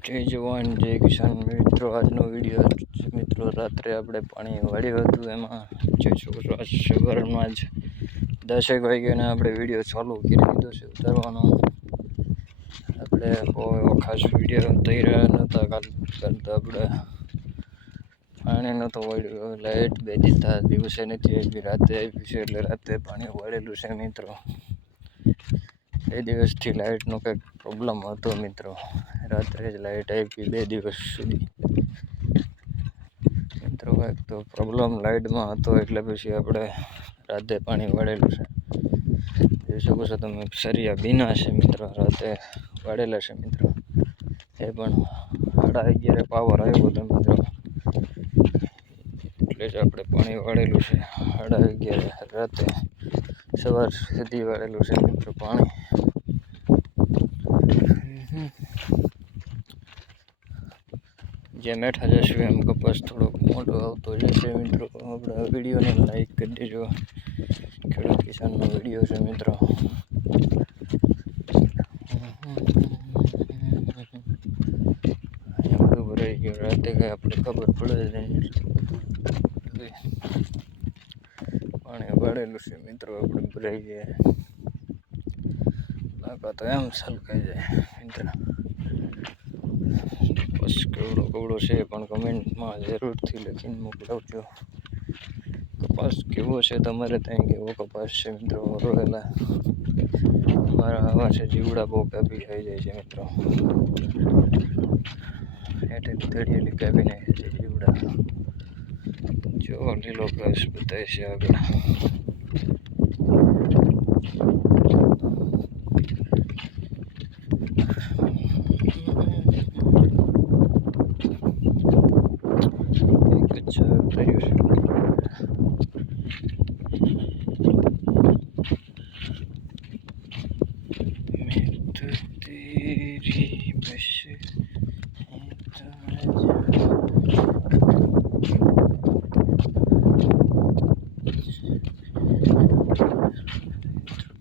જય જવાન જય કિસાન મિત્રો, આજનો વિડીયો મિત્રો રાત્રે આપણે પાણી વાળ્યું હતું એમાં જે છોકરા સવારમાં જ 10 વાગ્યાને આપણે વિડીયો ચાલુ કરી દીધો છે ઉતારવાનો. આપણે બહુ એવો ખાસ વિડીયો થઈ રહ્યા નહોતા કરતા, આપણે પાણી નહોતું વાળ્યું. લાઇટ બે દીધા દિવસે નથી આવી, રાતે આવી છે એટલે રાતે પાણી વાળેલું છે મિત્રો. બે દિવસથી લાઇટનો કંઈક પ્રોબ્લેમ હતો મિત્રો. રાત્રે જ લાઇટ આવી 2 દિવસ સુધી મિત્રો. કંઈક તો પ્રોબ્લેમ લાઇટમાં હતો એટલે પછી આપણે રાતે પાણી વાળેલું છે. જોઈ શકો છો તમે, સરિયા ભીના છે મિત્રો, રાતે વાળેલા છે મિત્રો. એ પણ 11:30 પાવર આવ્યો હતો મિત્રો, એટલે જ આપણે પાણી વાળેલું છે. 11:30 રાતે સવાર સુધી વાળેલું છે મિત્રો પાણી. જેમ હેઠા જશું એમ કપાસ થોડોક મોટો આવતો જશે મિત્રો. આપણા વિડીયોને લાઈક કરી દેજો. ખેડૂત કિસાનનો વિડીયો છે મિત્રો. અહીંયા બધું ભરાઈ ગયું, રાતે કંઈ આપણે ખબર પડે નહીં. પાણી વાળેલું છે મિત્રો, આપણે ભરાઈ ગયા. બાકા તો એમ છલકાઈ જાય મિત્ર. બસ કેવડો કવડો છે પણ કમેન્ટમાં જરૂરથી લખીને મોકલાવજો. કપાસ કેવો છે તમારે ત્યાં, કેવો કપાસ છે મિત્રો? રોયેલા મારા આવા છે, જીવડા બહુ કાપી ખાઈ જાય છે મિત્રો. હેઠેથી તળિયેલી કાપી નાખે છે જીવડા. જો લીલો ઘાસ બતાવે છે આગળ.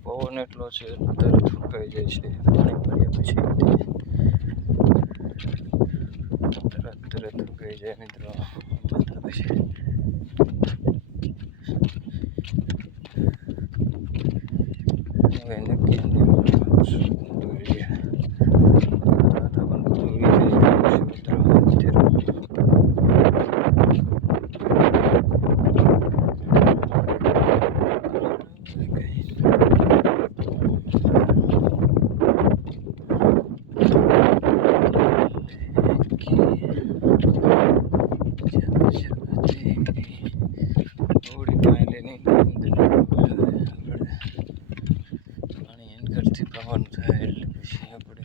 પવન એટલો છે તરત ફૂંકાઈ જાય છે પાણી પડ્યા પછી. તરત ફૂંકાઈ જાય મિત્રો પછી. હવે નક્કી પાણી એનગરથી પ્રવાહ થાય એટલે પછી આપણે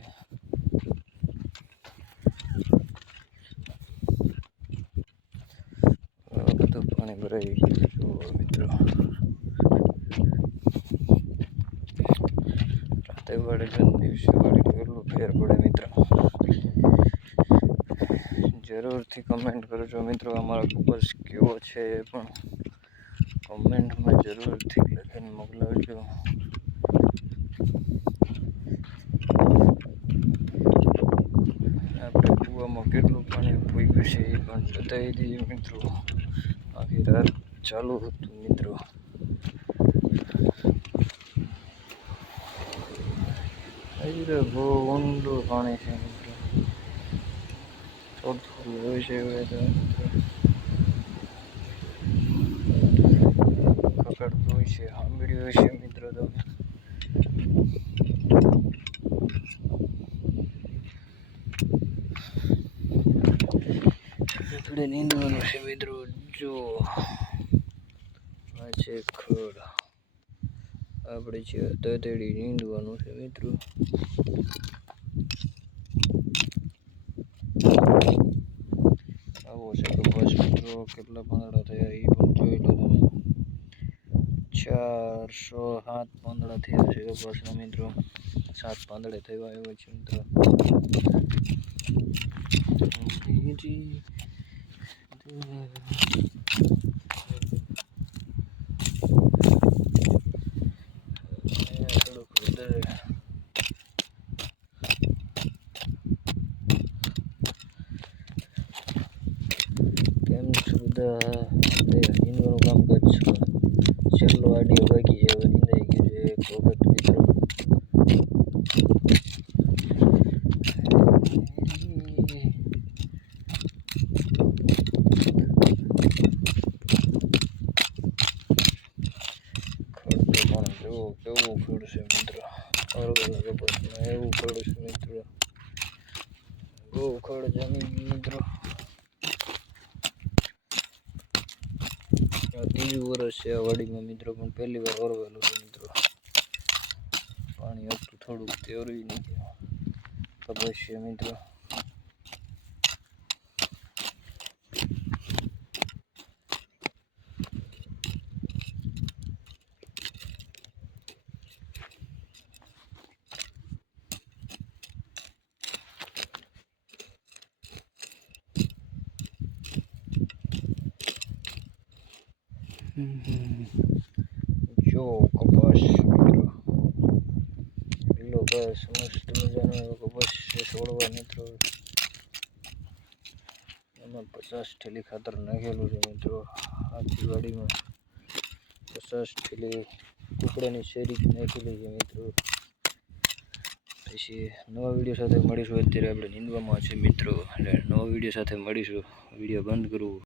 બધું પાણી ભરાઈ ગયું મિત્રો. રાતે વાળેલું દિવસે વાળેલું એટલું ફેર પડે મિત્રો. જરૂરથી કમેન્ટ કરજો મિત્રો. અમારો કપાસ કેવો છે એ પણ કમેન્ટમાં જરૂરથી લખીને મોકલાવજો. આપણે કૂવામાં કેટલું પાણી પૂગ્યું છે એ પણ બતાવી દઈએ મિત્રો. આખી રાત ચાલુ હતું મિત્રો. બહુ ઊંડું પાણી છે મિત્રો. થોડું થોડું હોય છે હવે તો મિત્રો. કકડતું હોય છે, સાંભળ્યું હોય છે મિત્રો તમે. આપણે નીંદવાનું છે મિત્રો. જો આ છે ખડ, આપણે છે તતેડી નીંદવાનું છે મિત્રો. આવો છે કપાસ મિત્રો. કેટલા પાંદડા થયા એ પણ જોઈ લો તમે. 407 પાંદડા થયા છે કપાસના મિત્રો. 7 પાંદડે થયા આવ્યો છે મિત્રો. બધા આપણે નીંદવાનું કામકાજ છેલ્લો આડિયો બાકી છે. હવે નીંદાઈ ગયું છે એક વખત મિત્રો. કેવું ખડ છે મિત્રો, એવું ખડ છે મિત્રો, બહુ ખડ જમી મિત્રો. ત્રીજું વર્ષ છે આ વાડીમાં મિત્રો, પણ પહેલી વાર ઓરવેલું છે મિત્રો. પાણી હતું થોડુંક તે ઓરવી નહીં કપાસ છે મિત્રો. જો કપાસ મિત્રો, લીલો ઘાસ મસ્ત મજાનો કપાસ છે છોડવા મિત્રો. એમાં 50 થેલી ખાતર નાખેલું છે મિત્રો. આખી વાડીમાં 50 થેલી કુકડાની શેરી નાખેલી છે મિત્રો. પછી નવા વિડીયો સાથે મળીશું. અત્યારે આપણે નીંદવામાં છે મિત્રો, એટલે નવા વિડીયો સાથે મળીશું. વિડીયો બંધ કરવું.